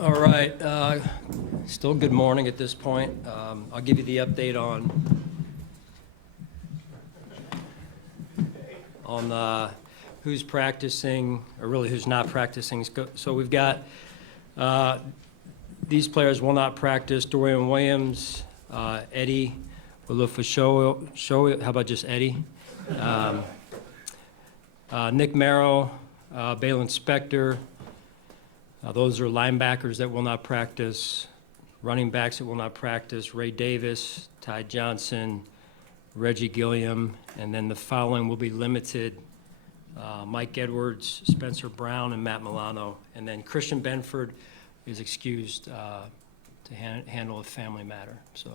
All right, still good morning at this point. I'll give you the update on who's practicing, or really who's not practicing. So we've got these players will not practice: Dorian Williams, Eddie Olufasho, how about just Eddie? Nick Merrow, Balin Spector. Those are linebackers that will not practice, running backs that will not practice: Ray Davis, Ty Johnson, Reggie Gilliam, and then the following will be limited: Mike Edwards, Spencer Brown, and Matt Milano. And then Christian Benford is excused to handle a family matter. So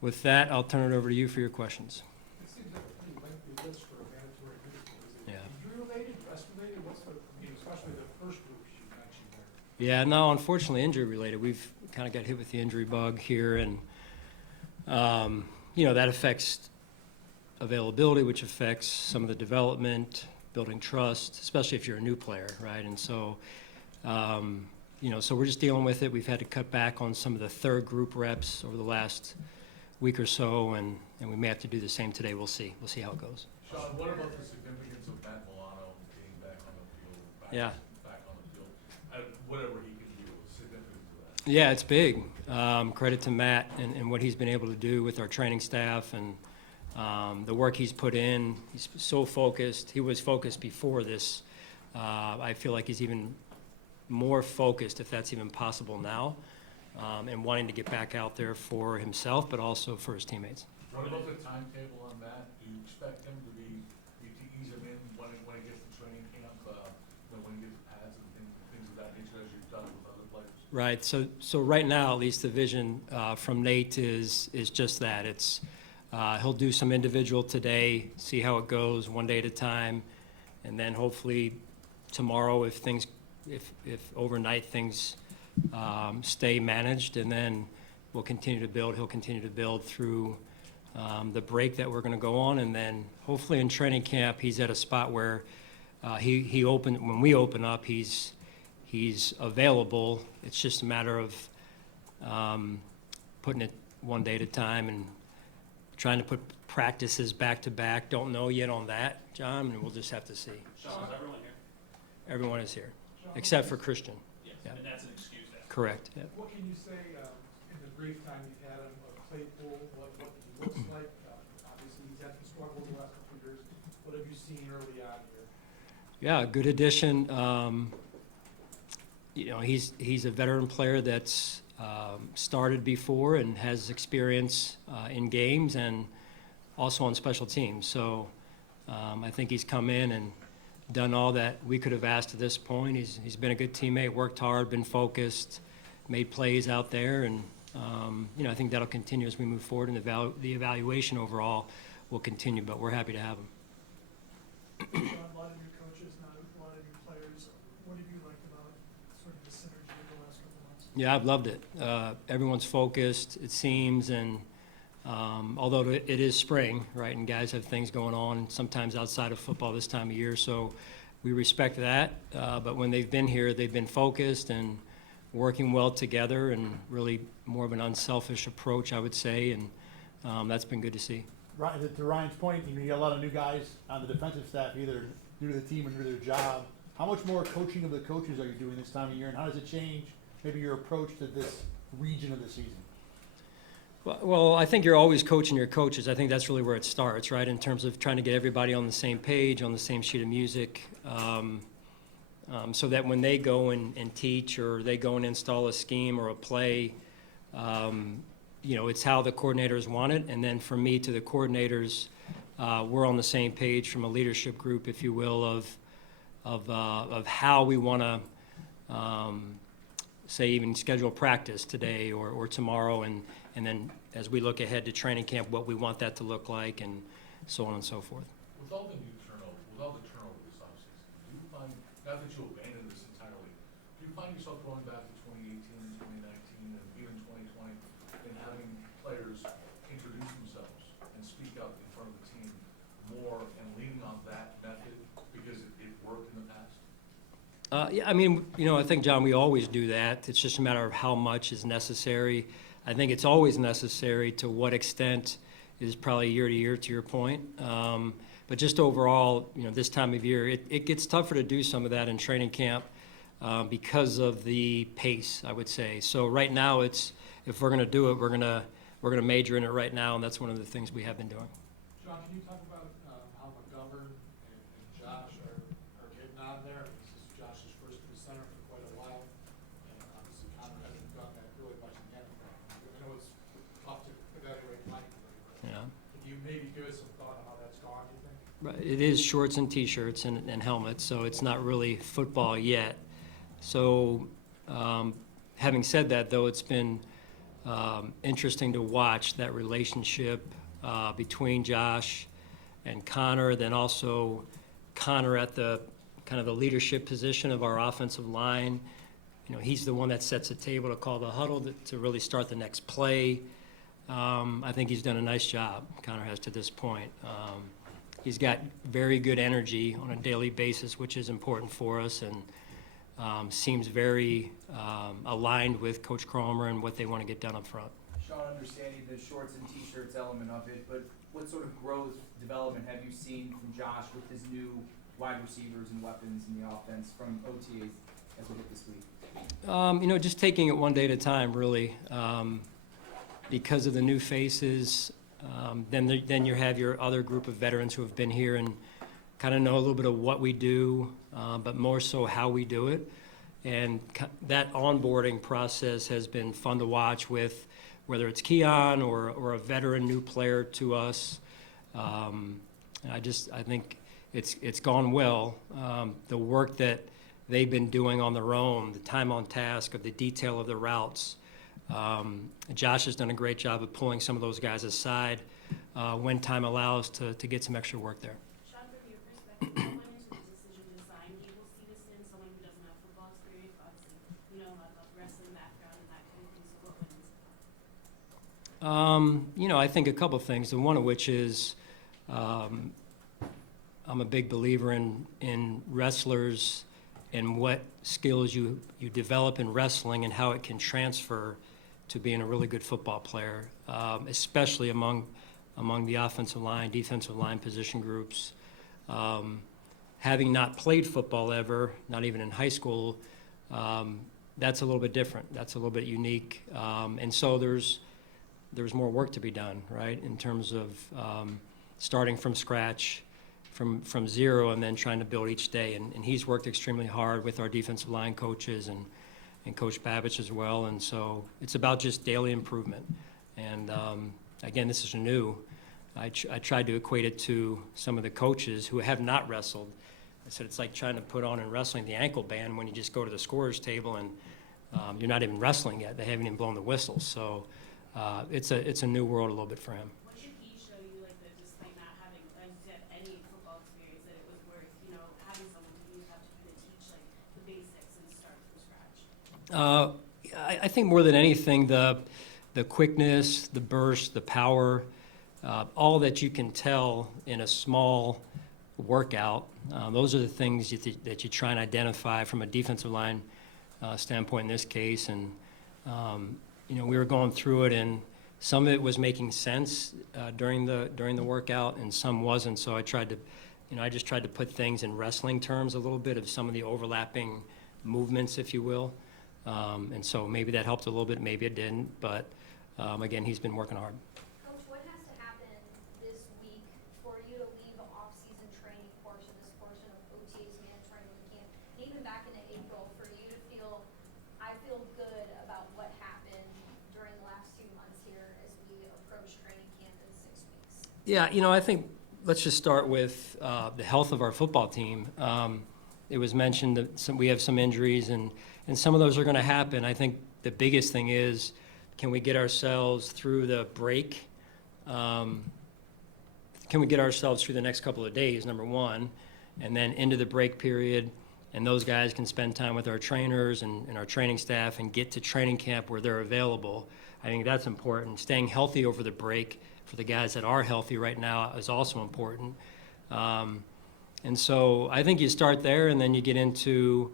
with that, I'll turn it over to you for your questions. It seems like a pretty lengthy list for a mandatory physical. Is it Yeah. injury-related, rest-related? What's the, especially the first group you mentioned there? Yeah, no, unfortunately, injury-related. We've kind of got hit with the injury bug here, and that affects availability, which affects some of the development, building trust, especially if you're a new player, right? And so, so we're just dealing with it. We've had to cut back on some of the third group reps over the last week or so, and we may have to do the same today. We'll see. We'll see how it goes. Sean, what about the significance of Matt Milano being back on the field, back on the field? Whatever he can do, significant to that. Yeah, it's big. Credit to Matt and what he's been able to do with our training staff and the work he's put in. He's so focused. He was focused before this. I feel like he's even more focused, if that's even possible now, and wanting to get back out there for himself, but also for his teammates. What about the timetable on that? Do you expect him to ease him in when he gets to training camp, when he gets pads and things of that nature, as you've done with other players? Right. So right now, at least the vision from Nate is just that. It's he'll do some individual today, see how it goes, one day at a time, and then hopefully tomorrow, if overnight things stay managed, and then we'll continue to build. He'll continue to build through the break that we're going to go on, and then hopefully in training camp he's at a spot where when we open up, he's available. It's just a matter of putting it one day at a time and trying to put practices back to back. Don't know yet on that, John, and we'll just have to see. Sean, is everyone here? Everyone is here, except for Christian. Yes, Yeah. and that's an excuse then. Correct. Yeah. What can you say in the brief time you've had him of Claypool, what he looks like? Obviously, he's had some struggle the last couple of years. What have you seen early on here? Yeah, good addition. He's a veteran player that's started before and has experience in games and also on special teams. So I think he's come in and done all that we could have asked at this point. He's been a good teammate, worked hard, been focused, made plays out there, and I think that'll continue as we move forward, and the evaluation overall will continue, but we're happy to have him. A lot of new coaches, not a lot of new players. What have you liked about sort of the synergy of the last couple of months? Yeah, I've loved it. Everyone's focused, it seems, and although it is spring, right, and guys have things going on sometimes outside of football this time of year, so we respect that. But when they've been here, they've been focused and working well together, and really more of an unselfish approach, I would say, and that's been good to see. To Ryan's point, you got a lot of new guys on the defensive staff, either new to the team or new to their job. How much more coaching of the coaches are you doing this time of year, and how does it change maybe your approach to this region of the season? Well, I think you're always coaching your coaches. I think that's really where it starts, right, in terms of trying to get everybody on the same page, on the same sheet of music, so that when they go and teach, or they go and install a scheme or a play, it's how the coordinators want it. And then from me to the coordinators, we're on the same page from a leadership group, if you will, of how we want to, say, even schedule practice today or tomorrow, and then as we look ahead to training camp, what we want that to look like, and so on and so forth. With all the new turnover, this offseason, do you find, not that you abandon this entirely, do you find yourself going back to 2018 and 2019 and even 2020 and having players introduce themselves and speak up in front of the team more and leaning on that method because it worked in the past? Yeah, I mean, I think, John, we always do that. It's just a matter of how much is necessary. I think it's always necessary. To what extent is probably year to year, to your point. But just overall, this time of year, it gets tougher to do some of that in training camp because of the pace, I would say. So right now, if we're going to do it, we're going to major in it right now, and that's one of the things we have been doing. Sean, can you talk about how McGovern and Josh are getting on there? This is Josh's first to the center for quite a while, and obviously Connor hasn't done that really much again. I know it's tough to evaluate line play, but Yeah. can you maybe give us some thought on how that's gone, do you think? Right, it is shorts and T-shirts and helmets, so it's not really football yet. So, having said that, though, it's been interesting to watch that relationship between Josh and Connor, then also Connor at the kind of the leadership position of our offensive line. He's the one that sets the table to call the huddle to really start the next play. I think he's done a nice job, Connor has to this point. He's got very good energy on a daily basis, which is important for us, and seems very aligned with Coach Cromer and what they want to get done up front. Sean, understanding the shorts and T-shirts element of it, but what sort of growth, development have you seen from Josh with his new wide receivers and weapons in the offense from OTAs as we hit this week? Just taking it one day at a time, really. Because of the new faces, then you have your other group of veterans who have been here and kind of know a little bit of what we do, but more so how we do it. And that onboarding process has been fun to watch, with whether it's Keon or a veteran new player to us. I think it's gone well. The work that they've been doing on their own, the time on task of the detail of the routes. Josh has done a great job of pulling some of those guys aside when time allows to get some extra work there. Sean, from your perspective, what went into the decision to sign Gable Stevenson, someone who doesn't have football experience? Obviously, you know a lot about wrestling background and that kind of thing, so what went into that? I think a couple of things, and one of which is I'm a big believer in wrestlers and what skills you develop in wrestling and how it can transfer to being a really good football player, especially among the offensive line, defensive line position groups. Having not played football ever, not even in high school, that's a little bit different. That's a little bit unique. And so there's more work to be done, right, in terms of starting from scratch, from zero, and then trying to build each day. And he's worked extremely hard with our defensive line coaches and Coach Babich as well. And so it's about just daily improvement. And again, this is new. I tried to equate it to some of the coaches who have not wrestled. I said it's like trying to put on in wrestling the ankle band when you just go to the scorer's table and you're not even wrestling yet. They haven't even blown the whistle. So it's a new world a little bit for him. What did he show you, like, that despite not having, like, any football experience, that it was worth, having someone who you have to kind of teach, like, the basics and start from scratch? I think more than anything, the quickness, the burst, the power, all that you can tell in a small workout, those are the things that you try and identify from a defensive line standpoint in this case. And, we were going through it, and some of it was making sense during the workout, and some wasn't. So I just tried to put things in wrestling terms a little bit of some of the overlapping movements, if you will. And so maybe that helped a little bit, maybe it didn't. But again, he's been working hard. Coach, what has to happen this week for you to leave the off-season training portion, this portion of OTA's mandatory camp, and even back into April, for you to feel, I feel good about what happened during the last 2 months here as we approach training camp in 6 weeks? Yeah, I think let's just start with the health of our football team. It was mentioned that we have some injuries, and some of those are going to happen. I think the biggest thing is, can we get ourselves through the break? Can we get ourselves through the next couple of days, number one, and then into the break period, and those guys can spend time with our trainers and our training staff and get to training camp where they're available. I think that's important. Staying healthy over the break for the guys that are healthy right now is also important. And so I think you start there, and then you get into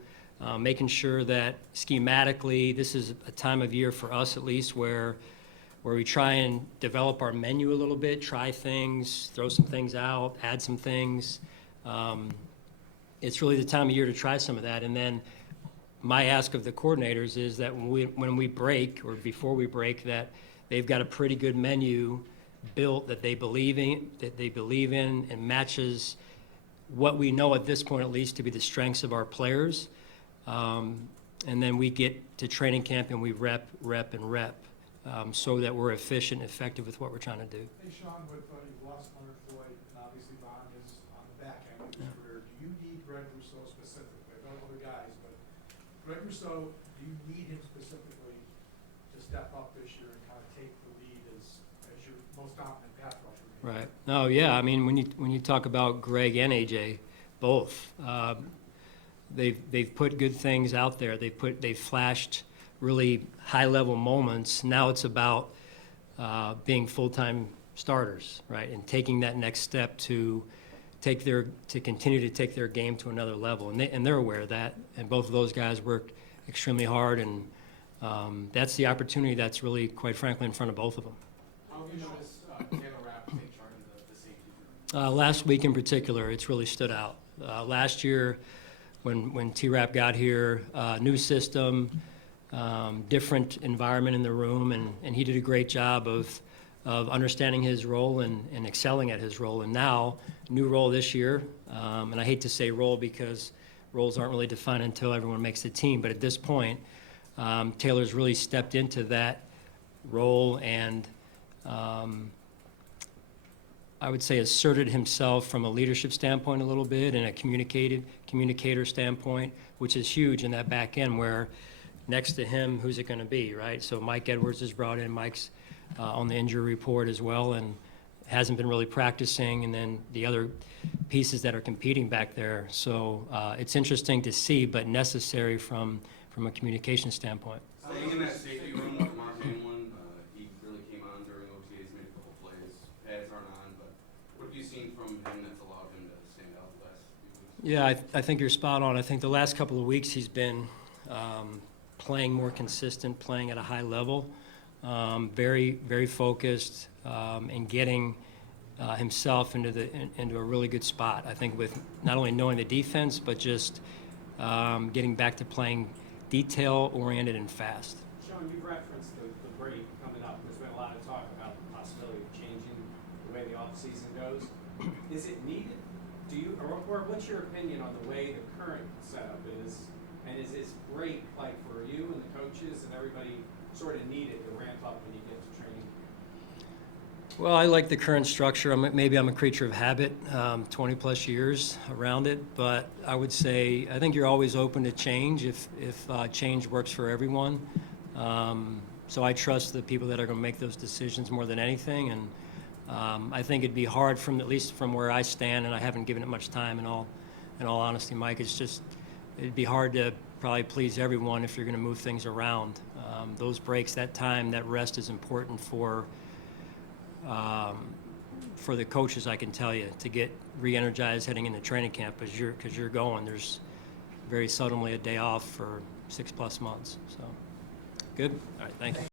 making sure that schematically, this is a time of year for us at least where we try and develop our menu a little bit, try things, throw some things out, add some things. It's really the time of year to try some of that. And then my ask of the coordinators is that when we break, or before we break, that they've got a pretty good menu built that they believe in and matches what we know at this point at least to be the strengths of our players. And then we get to training camp and we rep, so that we're efficient and effective with what we're trying to do. Hey, Sean, with, you've lost Leonard Floyd, and obviously Von is on the back end of his career. Do you need Greg Rousseau specifically? I know other guys, but Greg Rousseau, do you need him specifically to step up this year and kind of take the lead as your most dominant pass rusher? Right. No, yeah, I mean, when you talk about Greg and AJ, both, they've put good things out there. They've flashed really high-level moments. Now it's about being full-time starters, right, and taking that next step to continue to take their game to another level, and they're aware of that. And both of those guys worked extremely hard, and that's the opportunity that's really, quite frankly, in front of both of them. How have you noticed Taylor Rapp take charge of the safety room? Last week in particular, it's really stood out. Last year, when T-Rap got here, new system, different environment in the room, and he did a great job of understanding his role and excelling at his role. And now, new role this year, and I hate to say role because roles aren't really defined until everyone makes the team, but at this point, Taylor's really stepped into that role and I would say asserted himself from a leadership standpoint a little bit and a communicator standpoint, which is huge in that back end where next to him, who's it going to be, right? So Mike Edwards is brought in. Mike's on the injury report as well and hasn't been really practicing, and then the other pieces that are competing back there. So it's interesting to see, but necessary from a communication standpoint. Staying in that safety room with Mark Hamlin, he really came on during OTAs, made a couple plays. Pads aren't on, but what have you seen from him that's allowed him to stand out the last few weeks? Yeah, I think you're spot on. I think the last couple of weeks he's been playing more consistent, playing at a high level, very, very focused, and getting himself into a really good spot. I think with not only knowing the defense, but just getting back to playing detail-oriented and fast. Sean, you referenced the break coming up. There's been a lot of talk about the possibility of changing the way the offseason goes. Is it needed? Do you, or what's your opinion on the way the current setup is? And is this break, like for you and the coaches and everybody, sort of needed to ramp up when you get to training? Well, I like the current structure. Maybe I'm a creature of habit, 20-plus years around it, but I would say I think you're always open to change if change works for everyone. So I trust the people that are going to make those decisions more than anything, and I think it'd be hard at least from where I stand, and I haven't given it much time in all honesty, Mike. It'd be hard to probably please everyone if you're going to move things around. Those breaks, that time, that rest is important for the coaches, I can tell you, to get re-energized heading into training camp because you're going. There's very seldomly a day off for 6+ months. So, good. All right, thank you.